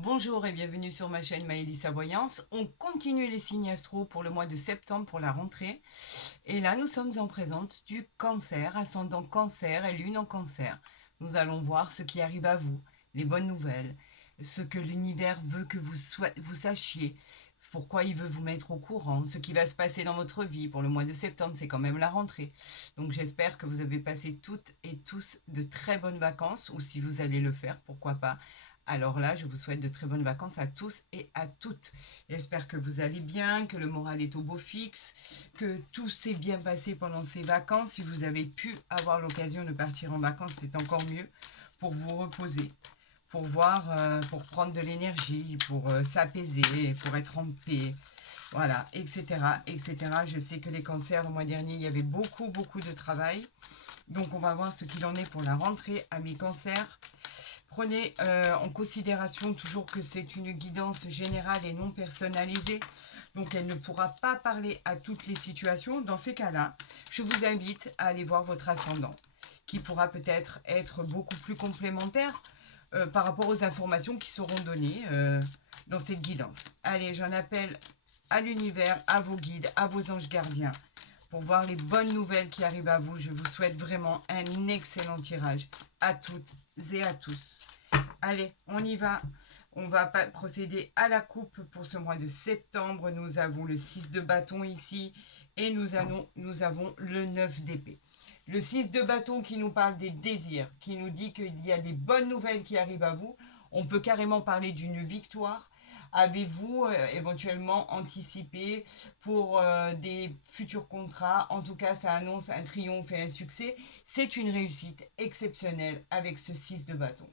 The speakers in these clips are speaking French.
Bonjour et bienvenue sur ma chaîne Maëlys Voyance. On continue les signes astro pour le mois de septembre pour la rentrée. Et là, nous sommes en présence du cancer, ascendant cancer et lune en cancer. Nous allons voir ce qui arrive à vous, les bonnes nouvelles, ce que l'univers veut que vous sachiez, pourquoi il veut vous mettre au courant, ce qui va se passer dans votre vie pour le mois de septembre, c'est quand même la rentrée. Donc j'espère que vous avez passé toutes et tous de très bonnes vacances, ou si vous allez le faire, pourquoi pas. Alors là, je vous souhaite de très bonnes vacances à tous et à toutes. J'espère que vous allez bien, que le moral est au beau fixe, que tout s'est bien passé pendant ces vacances. Si vous avez pu avoir l'occasion de partir en vacances, c'est encore mieux pour vous reposer, pour voir, pour prendre de l'énergie, pour s'apaiser, pour être en paix, voilà, etc., etc. Je sais que les cancers, le mois dernier, il y avait beaucoup, beaucoup de travail. Donc, on va voir ce qu'il en est pour la rentrée. Amis cancers, prenez en considération toujours que c'est une guidance générale et non personnalisée. Donc, elle ne pourra pas parler à toutes les situations. Dans ces cas-là, je vous invite à aller voir votre ascendant, qui pourra peut-être être beaucoup plus complémentaire par rapport aux informations qui seront données dans cette guidance. Allez, j'en appelle à l'univers, à vos guides, à vos anges gardiens, pour voir les bonnes nouvelles qui arrivent à vous. Je vous souhaite vraiment un excellent tirage à toutes et à tous. Allez, on y va. On va procéder à la coupe pour ce mois de septembre. Nous avons le 6 de bâton ici et nous avons le 9 d'épée. Le 6 de bâton qui nous parle des désirs, qui nous dit qu'il y a des bonnes nouvelles qui arrivent à vous. On peut carrément parler d'une victoire. Avez-vous éventuellement anticipé pour des futurs contrats? En tout cas, ça annonce un triomphe et un succès. C'est une réussite exceptionnelle avec ce 6 de bâton.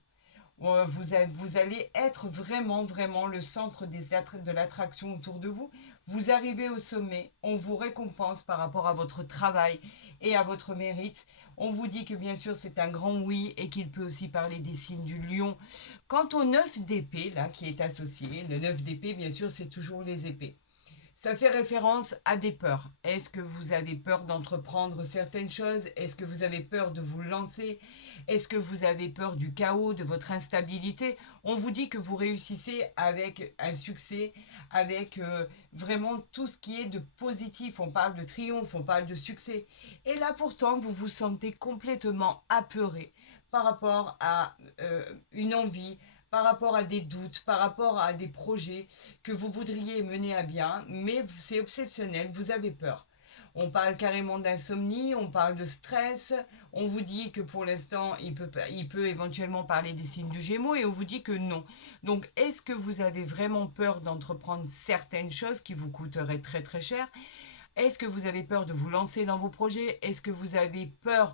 Vous allez être vraiment, vraiment le centre de l'attraction autour de vous. Vous arrivez au sommet, on vous récompense par rapport à votre travail et à votre mérite. On vous dit que bien sûr c'est un grand oui et qu'il peut aussi parler des signes du lion. Quant au 9 d'épée, là, qui est associé, le 9 d'épée, bien sûr, c'est toujours les épées. Ça fait référence à des peurs. Est-ce que vous avez peur d'entreprendre certaines choses? Est-ce que vous avez peur de vous lancer? Est-ce que vous avez peur du chaos, de votre instabilité? On vous dit que vous réussissez avec un succès, avec vraiment tout ce qui est de positif. On parle de triomphe, on parle de succès. Et là pourtant, vous vous sentez complètement apeuré par rapport à une envie, par rapport à des doutes, par rapport à des projets que vous voudriez mener à bien, mais c'est obsessionnel, vous avez peur. On parle carrément d'insomnie, on parle de stress, on vous dit que pour l'instant, il peut éventuellement parler des signes du Gémeaux et on vous dit que non. Donc, est-ce que vous avez vraiment peur d'entreprendre certaines choses qui vous coûteraient très très cher? Est-ce que vous avez peur de vous lancer dans vos projets? Est-ce que vous avez peur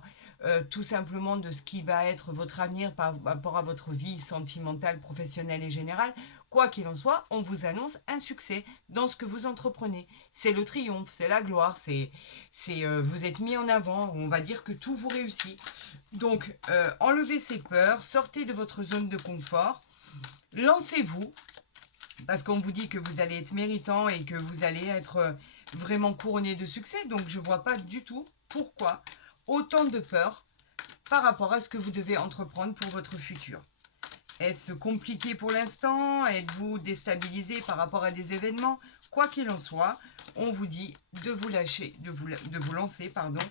tout simplement de ce qui va être votre avenir par rapport à votre vie sentimentale, professionnelle et générale? Quoi qu'il en soit, on vous annonce un succès dans ce que vous entreprenez. C'est le triomphe, c'est la gloire, vous êtes mis en avant, on va dire que tout vous réussit. Donc, enlevez ces peurs, sortez de votre zone de confort, lancez-vous, parce qu'on vous dit que vous allez être méritant et que vous allez être vraiment couronné de succès. Donc je ne vois pas du tout pourquoi autant de peur par rapport à ce que vous devez entreprendre pour votre futur. Est-ce compliqué pour l'instant? Êtes-vous déstabilisé par rapport à des événements? Quoi qu'il en soit, on vous dit de vous lâcher, de vous lancer, pardon,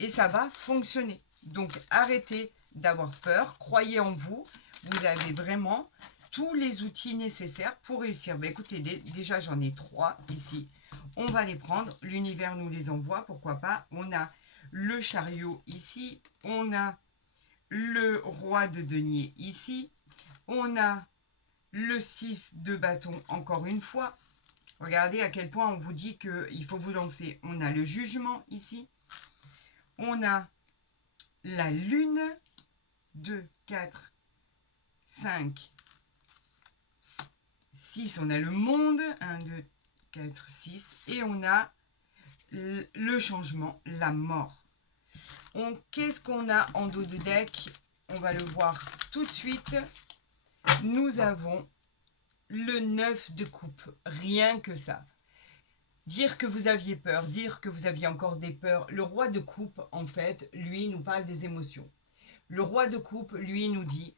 et ça va fonctionner. Donc arrêtez d'avoir peur, croyez en vous, vous avez vraiment tous les outils nécessaires pour réussir. Ben, écoutez, déjà j'en ai 3 ici. On va les prendre, l'univers nous les envoie, pourquoi pas. On a le chariot ici, on a le roi de denier ici, on a le 6 de bâton encore une fois. Regardez à quel point on vous dit qu'il faut vous lancer. On a le jugement ici. On a la lune. 2, 4, 5, 6. On a le monde. 1, 2, 4, 6. Et on a le changement, la mort. Qu'est-ce qu'on a en dos de deck? On va le voir tout de suite. Nous avons le 9 de coupe, rien que ça. Dire que vous aviez peur, dire que vous aviez encore des peurs. Le roi de coupe, en fait, lui, nous parle des émotions. Le roi de coupe, lui, nous dit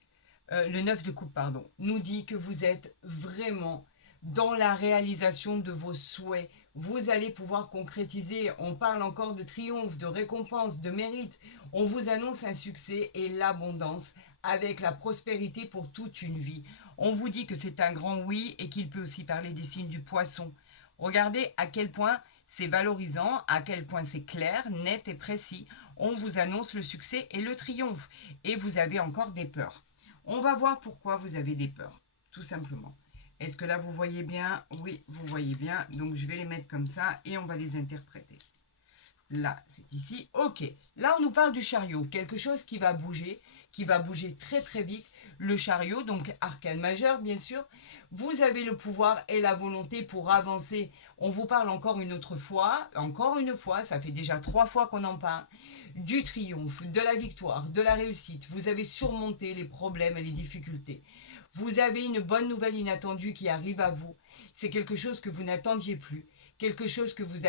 le 9 de coupe, pardon, nous dit que vous êtes vraiment dans la réalisation de vos souhaits. Vous allez pouvoir concrétiser. On parle encore de triomphe, de récompense, de mérite. On vous annonce un succès et l'abondance avec la prospérité pour toute une vie. On vous dit que c'est un grand oui et qu'il peut aussi parler des signes du poisson. Regardez à quel point c'est valorisant, à quel point c'est clair, net et précis. On vous annonce le succès et le triomphe. Et vous avez encore des peurs. On va voir pourquoi vous avez des peurs, tout simplement. Est-ce que là, vous voyez bien? Oui, vous voyez bien. Donc, je vais les mettre comme ça et on va les interpréter. Là, c'est ici. Ok. Là, on nous parle du chariot. Quelque chose qui va bouger très très vite. Le chariot, donc arcane majeur, bien sûr. Vous avez le pouvoir et la volonté pour avancer. On vous parle encore une fois, ça fait déjà 3 fois qu'on en parle, du triomphe, de la victoire, de la réussite. Vous avez surmonté les problèmes et les difficultés. Vous avez une bonne nouvelle inattendue qui arrive à vous. C'est quelque chose que vous n'attendiez plus, quelque chose que vous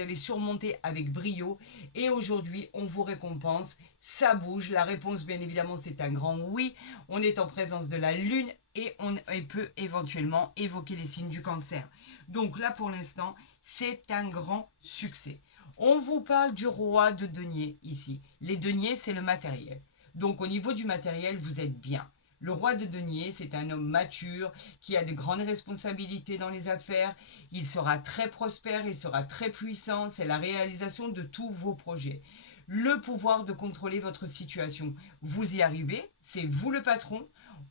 avez surmonté avec brio. Et aujourd'hui, on vous récompense. Ça bouge. La réponse, bien évidemment, c'est un grand oui. On est en présence de la Lune et on peut éventuellement évoquer les signes du cancer. Donc là, pour l'instant, c'est un grand succès. On vous parle du roi de deniers ici. Les deniers, c'est le matériel. Donc au niveau du matériel, vous êtes bien. Le roi de deniers, c'est un homme mature qui a de grandes responsabilités dans les affaires. Il sera très prospère, il sera très puissant. C'est la réalisation de tous vos projets. Le pouvoir de contrôler votre situation. Vous y arrivez, c'est vous le patron.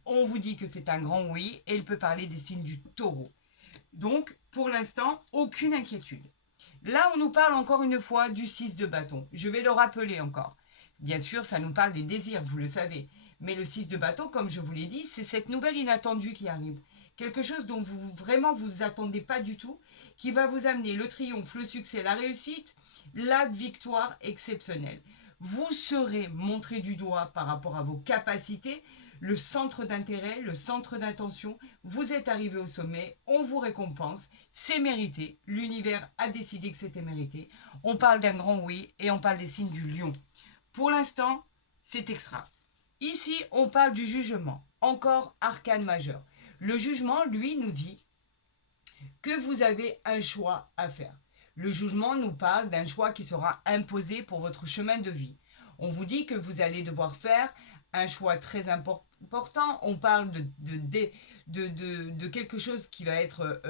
On vous dit que c'est un grand oui et il peut parler des signes du taureau. Donc, pour l'instant, aucune inquiétude. Là, on nous parle encore une fois du 6 de bâton. Je vais le rappeler encore. Bien sûr, ça nous parle des désirs, vous le savez. Mais le 6 de bâton, comme je vous l'ai dit, c'est cette nouvelle inattendue qui arrive. Quelque chose dont vous vraiment vous attendez pas du tout, qui va vous amener le triomphe, le succès, la réussite, la victoire exceptionnelle. Vous serez montré du doigt par rapport à vos capacités, le centre d'intérêt, le centre d'intention. Vous êtes arrivé au sommet, on vous récompense, c'est mérité. L'univers a décidé que c'était mérité. On parle d'un grand oui et on parle des signes du lion. Pour l'instant, c'est extra. Ici, on parle du jugement. Encore arcane majeur. Le jugement, lui, nous dit que vous avez un choix à faire. Le jugement nous parle d'un choix qui sera imposé pour votre chemin de vie. On vous dit que vous allez devoir faire un choix très important. On parle de quelque chose qui va être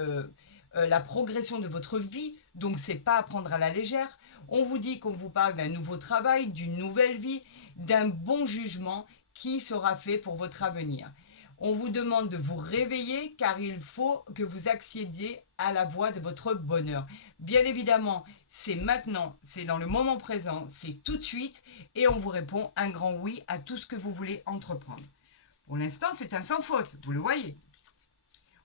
la progression de votre vie. Donc, c'est pas à prendre à la légère. On vous dit qu'on vous parle d'un nouveau travail, d'une nouvelle vie, d'un bon jugement qui sera fait pour votre avenir. On vous demande de vous réveiller car il faut que vous accédiez à la voie de votre bonheur. Bien évidemment, c'est maintenant, c'est dans le moment présent, c'est tout de suite et on vous répond un grand oui à tout ce que vous voulez entreprendre. Pour l'instant, c'est un sans faute, vous le voyez.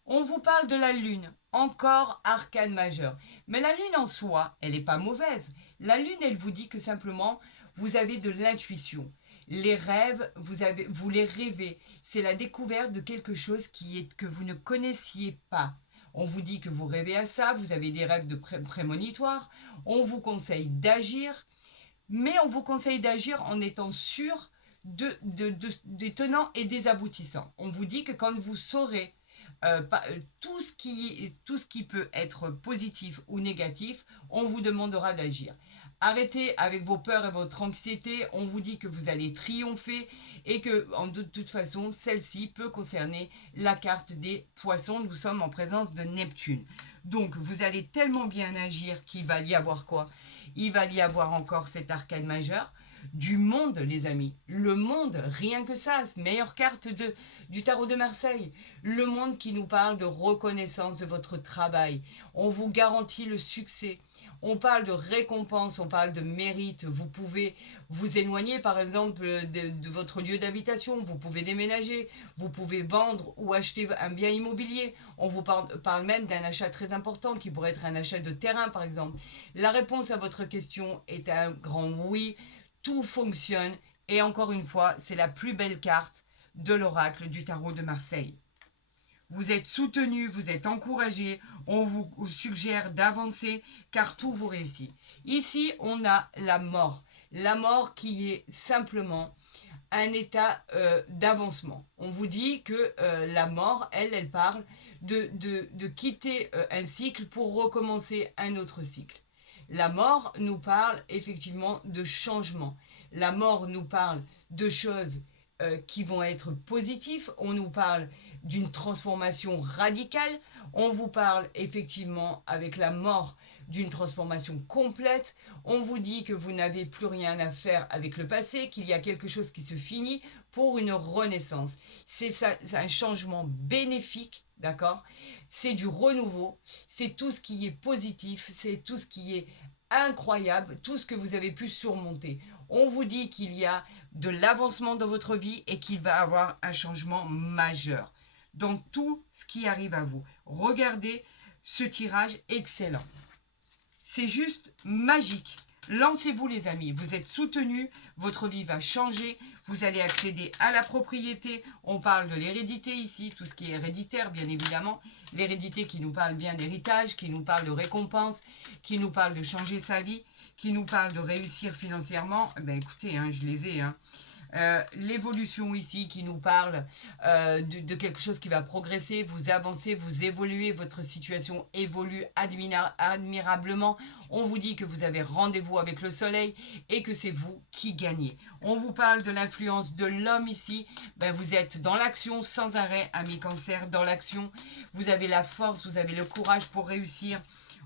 On vous parle de la lune, encore arcane majeur. Mais la lune en soi, elle n'est pas mauvaise. La lune, elle vous dit que simplement, vous avez de l'intuition. Les rêves, vous les rêvez. C'est la découverte de quelque chose que vous ne connaissiez pas. On vous dit que vous rêvez à ça, vous avez des rêves de prémonitoires. On vous conseille d'agir, mais on vous conseille d'agir en étant sûr des tenants et des aboutissants. On vous dit que quand vous saurez tout ce qui peut être positif ou négatif, on vous demandera d'agir. Arrêtez avec vos peurs et votre anxiété. On vous dit que vous allez triompher et que, de toute façon, celle-ci peut concerner la carte des poissons. Nous sommes en présence de Neptune. Donc, vous allez tellement bien agir qu'il va y avoir quoi? Il va y avoir encore cet arcane majeur du monde, les amis. Le monde, rien que ça, meilleure carte du tarot de Marseille. Le monde qui nous parle de reconnaissance de votre travail. On vous garantit le succès. On parle de récompense, on parle de mérite. Vous pouvez vous éloigner, par exemple, de votre lieu d'habitation. Vous pouvez déménager. Vous pouvez vendre ou acheter un bien immobilier. On vous parle même d'un achat très important qui pourrait être un achat de terrain, par exemple. La réponse à votre question est un grand oui. Tout fonctionne. Et encore une fois, c'est la plus belle carte de l'oracle du tarot de Marseille. Vous êtes soutenu, vous êtes encouragé, on vous suggère d'avancer car tout vous réussit. Ici, on a la mort. La mort qui est simplement un état d'avancement. On vous dit que la mort, elle parle de quitter un cycle pour recommencer un autre cycle. La mort nous parle effectivement de changement. La mort nous parle de choses qui vont être positives. On nous parle d'une transformation radicale. On vous parle effectivement avec la mort d'une transformation complète. On vous dit que vous n'avez plus rien à faire avec le passé, qu'il y a quelque chose qui se finit pour une renaissance. C'est un changement bénéfique, d'accord? C'est du renouveau, c'est tout ce qui est positif, c'est tout ce qui est incroyable, tout ce que vous avez pu surmonter. On vous dit qu'il y a de l'avancement dans votre vie et qu'il va y avoir un changement majeur dans tout ce qui arrive à vous. Regardez ce tirage excellent. C'est juste magique. Lancez-vous les amis, vous êtes soutenus, votre vie va changer, vous allez accéder à la propriété. On parle de l'hérédité ici, tout ce qui est héréditaire bien évidemment. L'hérédité qui nous parle bien d'héritage, qui nous parle de récompense, qui nous parle de changer sa vie, qui nous parle de réussir financièrement. Ben écoutez, hein, je les ai. Hein. L'évolution ici qui nous parle de quelque chose qui va progresser, vous avancez, vous évoluez, votre situation évolue admirablement. On vous dit que vous avez rendez-vous avec le soleil et que c'est vous qui gagnez. On vous parle de l'influence de l'homme ici. Ben, vous êtes dans l'action sans arrêt, amis cancer, dans l'action. Vous avez la force, vous avez le courage pour réussir.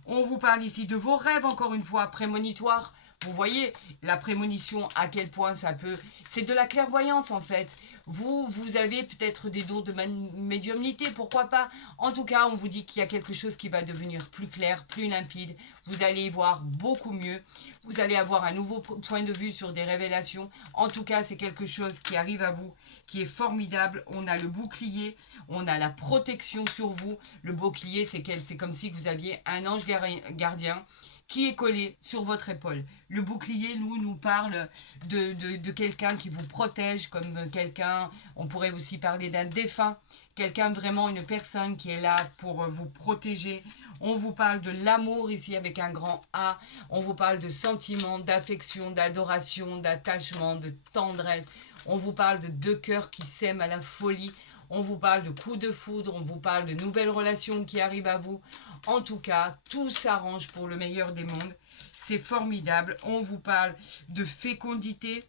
On vous parle ici de vos rêves, encore une fois, prémonitoires. Vous voyez la prémonition, à quel point ça peut... C'est de la clairvoyance en fait. Vous avez peut-être des dons de médiumnité, pourquoi pas. En tout cas, on vous dit qu'il y a quelque chose qui va devenir plus clair, plus limpide. Vous allez y voir beaucoup mieux. Vous allez avoir un nouveau point de vue sur des révélations. En tout cas, c'est quelque chose qui arrive à vous, qui est formidable. On a le bouclier, on a la protection sur vous. Le bouclier, c'est comme si vous aviez un ange gardien qui est collé sur votre épaule. Le bouclier, nous parle de quelqu'un qui vous protège, comme quelqu'un, on pourrait aussi parler d'un défunt, quelqu'un vraiment, une personne qui est là pour vous protéger. On vous parle de l'amour ici avec un grand A. On vous parle de sentiments, d'affection, d'adoration, d'attachement, de tendresse. On vous parle de deux cœurs qui s'aiment à la folie. On vous parle de coups de foudre, on vous parle de nouvelles relations qui arrivent à vous. En tout cas, tout s'arrange pour le meilleur des mondes. C'est formidable. On vous parle de fécondité.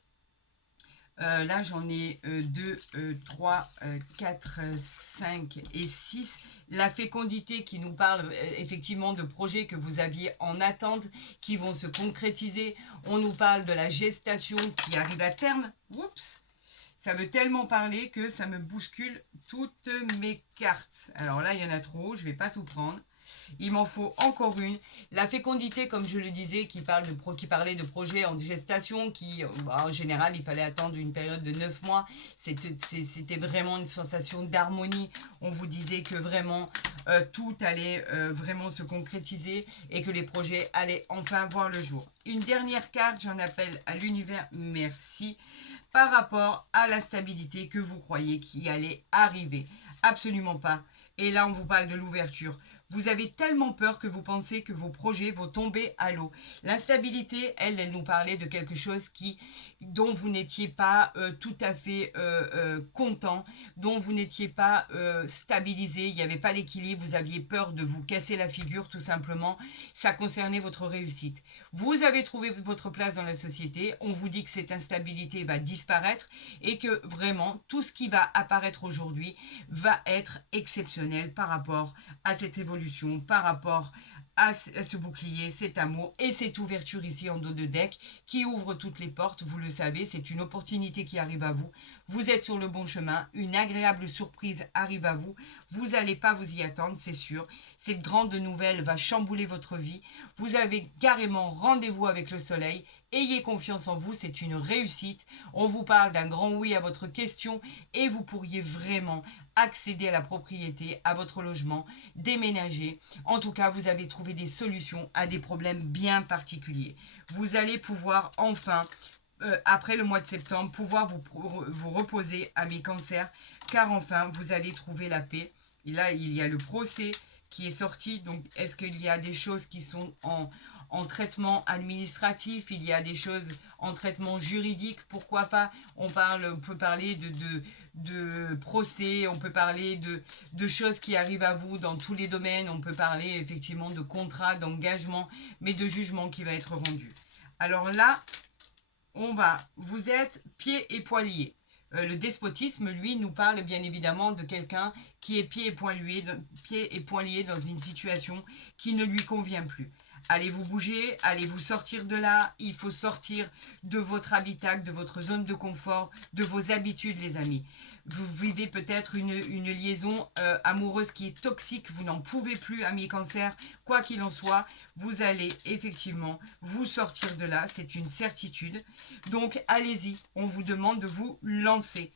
Là, j'en ai 2, 3, 4, 5 et 6. La fécondité qui nous parle effectivement de projets que vous aviez en attente, qui vont se concrétiser. On nous parle de la gestation qui arrive à terme. Oups! Ça veut tellement parler que ça me bouscule toutes mes cartes. Alors là, il y en a trop, je ne vais pas tout prendre. Il m'en faut encore une. La fécondité, comme je le disais, qui parlait de projets en gestation, en général, il fallait attendre une période de 9 mois. C'était vraiment une sensation d'harmonie. On vous disait que vraiment, tout allait vraiment se concrétiser et que les projets allaient enfin voir le jour. Une dernière carte, j'en appelle à l'univers, merci, par rapport à la stabilité que vous croyez qui allait arriver. Absolument pas. Et là, on vous parle de l'ouverture. Vous avez tellement peur que vous pensez que vos projets vont tomber à l'eau. L'instabilité, elle nous parlait de quelque chose dont vous n'étiez pas tout à fait content, dont vous n'étiez pas stabilisé, il n'y avait pas d'équilibre, vous aviez peur de vous casser la figure tout simplement. Ça concernait votre réussite. Vous avez trouvé votre place dans la société, on vous dit que cette instabilité va disparaître et que vraiment tout ce qui va apparaître aujourd'hui va être exceptionnel par rapport à cette évolution, par rapport à ce bouclier, cet amour et cette ouverture ici en dos de deck qui ouvre toutes les portes. Vous le savez, c'est une opportunité qui arrive à vous. Vous êtes sur le bon chemin, une agréable surprise arrive à vous. Vous n'allez pas vous y attendre, c'est sûr. Cette grande nouvelle va chambouler votre vie. Vous avez carrément rendez-vous avec le soleil. Ayez confiance en vous, c'est une réussite. On vous parle d'un grand oui à votre question et vous pourriez vraiment accéder à la propriété, à votre logement, déménager. En tout cas, vous avez trouvé des solutions à des problèmes bien particuliers. Vous allez pouvoir enfin, après le mois de septembre, pouvoir vous reposer, amis cancers, car enfin, vous allez trouver la paix. Et là, il y a le procès qui est sorti. Donc, est-ce qu'il y a des choses qui sont en en traitement administratif, il y a des choses en traitement juridique, pourquoi pas. On peut parler de procès, on peut parler de choses qui arrivent à vous dans tous les domaines, on peut parler effectivement de contrats, d'engagement, mais de jugement qui va être rendu. Alors là, vous êtes pieds et poings liés. Le despotisme, lui, nous parle bien évidemment de quelqu'un qui est pieds et poings liés dans une situation qui ne lui convient plus. Allez vous bouger, allez vous sortir de là, il faut sortir de votre habitat, de votre zone de confort, de vos habitudes les amis. Vous vivez peut-être une liaison amoureuse qui est toxique, vous n'en pouvez plus, amis cancer, quoi qu'il en soit, vous allez effectivement vous sortir de là, c'est une certitude. Donc allez-y, on vous demande de vous lancer.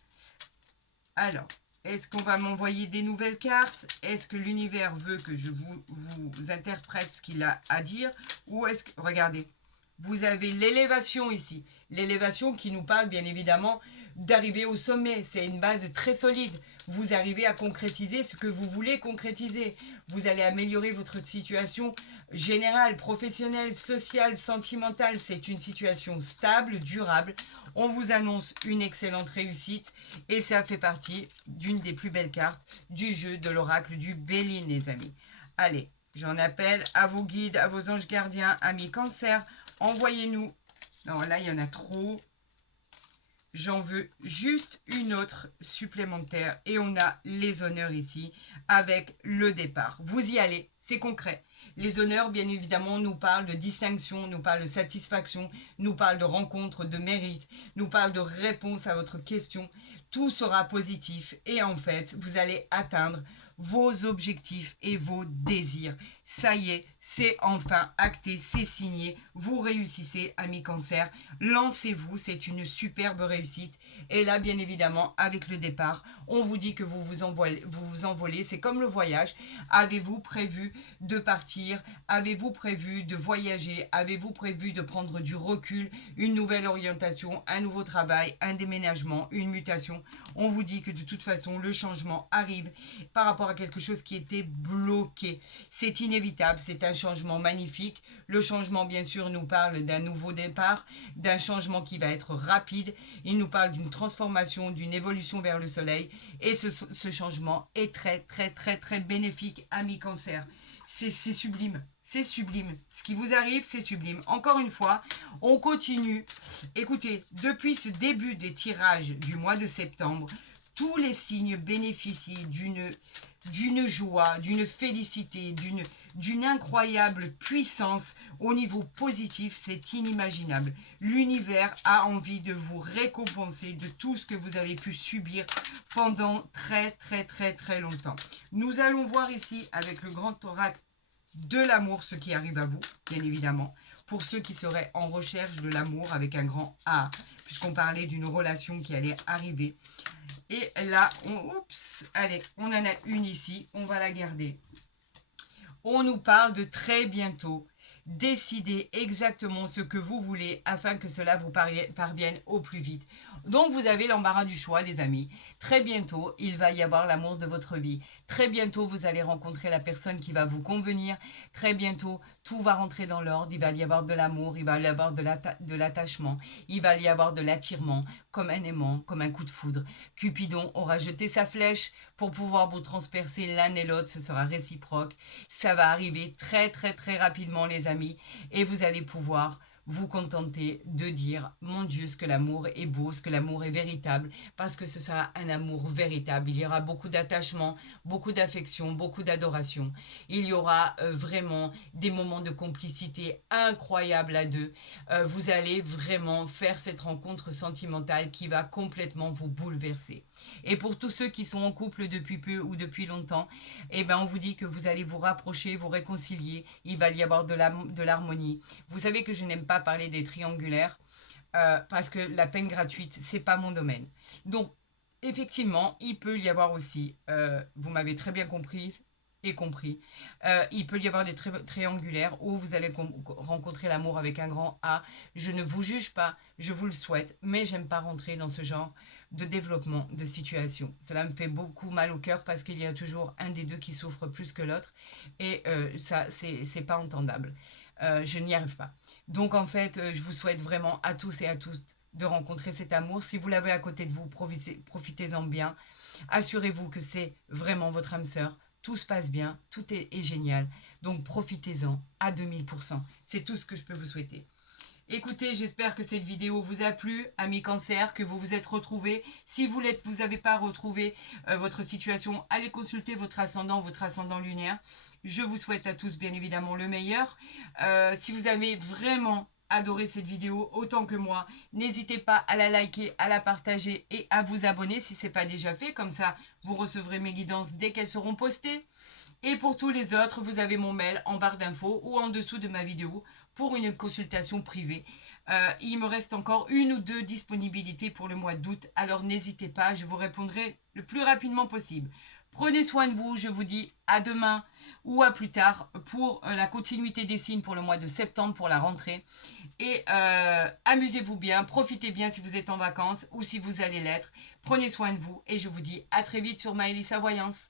Alors, est-ce qu'on va m'envoyer des nouvelles cartes? Est-ce que l'univers veut que je vous interprète ce qu'il a à dire? Ou est-ce que... Regardez, vous avez l'élévation ici. L'élévation qui nous parle bien évidemment d'arriver au sommet. C'est une base très solide. Vous arrivez à concrétiser ce que vous voulez concrétiser. Vous allez améliorer votre situation générale, professionnelle, sociale, sentimentale. C'est une situation stable, durable. On vous annonce une excellente réussite et ça fait partie d'une des plus belles cartes du jeu de l'oracle du Béline, les amis. Allez, j'en appelle à vos guides, à vos anges gardiens, amis cancer. Envoyez-nous. Non, là, il y en a trop. J'en veux juste une autre supplémentaire. Et on a les honneurs ici avec le départ. Vous y allez, c'est concret. Les honneurs, bien évidemment, nous parlent de distinction, nous parlent de satisfaction, nous parlent de rencontre, de mérite, nous parlent de réponse à votre question. Tout sera positif et en fait, vous allez atteindre vos objectifs et vos désirs. Ça y est, c'est enfin acté, c'est signé. Vous réussissez, amis cancer. Lancez-vous, c'est une superbe réussite. Et là, bien évidemment, avec le départ, on vous dit que vous vous envolez. C'est comme le voyage. Avez-vous prévu de partir? Avez-vous prévu de voyager? Avez-vous prévu de prendre du recul, une nouvelle orientation, un nouveau travail, un déménagement, une mutation? On vous dit que de toute façon, le changement arrive par rapport à quelque chose qui était bloqué. C'est inévitable, c'est un changement magnifique. Le changement, bien sûr, nous parle d'un nouveau départ, d'un changement qui va être rapide. Il nous parle d'une transformation, d'une évolution vers le soleil. Et ce changement est très, très, très, très bénéfique, amis cancer. C'est sublime. C'est sublime. Ce qui vous arrive, c'est sublime. Encore une fois, on continue. Écoutez, depuis ce début des tirages du mois de septembre, tous les signes bénéficient d'une joie, d'une félicité, d'une incroyable puissance au niveau positif, c'est inimaginable. L'univers a envie de vous récompenser de tout ce que vous avez pu subir pendant très très très très longtemps. Nous allons voir ici avec le grand oracle de l'amour ce qui arrive à vous, bien évidemment, pour ceux qui seraient en recherche de l'amour avec un grand A, puisqu'on parlait d'une relation qui allait arriver. Et là, allez, on en a une ici, on va la garder. On nous parle de très bientôt. Décidez exactement ce que vous voulez afin que cela vous parvienne au plus vite. Donc vous avez l'embarras du choix, les amis. Très bientôt, il va y avoir l'amour de votre vie. Très bientôt, vous allez rencontrer la personne qui va vous convenir. Très bientôt, tout va rentrer dans l'ordre. Il va y avoir de l'amour, il va y avoir de l'attachement, il va y avoir de l'attirement, comme un aimant, comme un coup de foudre. Cupidon aura jeté sa flèche pour pouvoir vous transpercer l'un et l'autre. Ce sera réciproque. Ça va arriver très très très rapidement, les amis. Et vous allez pouvoir vous contenter de dire « Mon Dieu, ce que l'amour est beau, ce que l'amour est véritable », parce que ce sera un amour véritable. Il y aura beaucoup d'attachement, beaucoup d'affection, beaucoup d'adoration. Il y aura vraiment des moments de complicité incroyables à deux. Vous allez vraiment faire cette rencontre sentimentale qui va complètement vous bouleverser. Et pour tous ceux qui sont en couple depuis peu ou depuis longtemps, eh ben on vous dit que vous allez vous rapprocher, vous réconcilier. Il va y avoir de l'harmonie. Vous savez que je n'aime pas parler des triangulaires parce que la peine gratuite, c'est pas mon domaine. Donc, effectivement, il peut y avoir aussi, vous m'avez très bien compris, il peut y avoir des triangulaires où vous allez rencontrer l'amour avec un grand A. Je ne vous juge pas, je vous le souhaite, mais j'aime pas rentrer dans ce genre de développement de situation. Cela me fait beaucoup mal au cœur parce qu'il y a toujours un des deux qui souffre plus que l'autre et ça, c'est pas entendable. je n'y arrive pas. Donc en fait, je vous souhaite vraiment à tous et à toutes de rencontrer cet amour. Si vous l'avez à côté de vous, profitez-en bien. Assurez-vous que c'est vraiment votre âme sœur. Tout se passe bien, tout est génial. Donc profitez-en à 2000%. C'est tout ce que je peux vous souhaiter. Écoutez, j'espère que cette vidéo vous a plu, amis cancer, que vous vous êtes retrouvés. Si vous n'avez pas retrouvé votre situation, allez consulter votre ascendant lunaire. Je vous souhaite à tous bien évidemment le meilleur. Si vous avez vraiment adoré cette vidéo autant que moi, n'hésitez pas à la liker, à la partager et à vous abonner si ce n'est pas déjà fait. Comme ça, vous recevrez mes guidances dès qu'elles seront postées. Et pour tous les autres, vous avez mon mail en barre d'infos ou en dessous de ma vidéo pour une consultation privée. Il me reste encore 1 ou 2 disponibilités pour le mois d'août, alors n'hésitez pas, je vous répondrai le plus rapidement possible. Prenez soin de vous, je vous dis à demain ou à plus tard pour la continuité des signes pour le mois de septembre, pour la rentrée. Et amusez-vous bien, profitez bien si vous êtes en vacances ou si vous allez l'être. Prenez soin de vous et je vous dis à très vite sur Maëlys Voyance.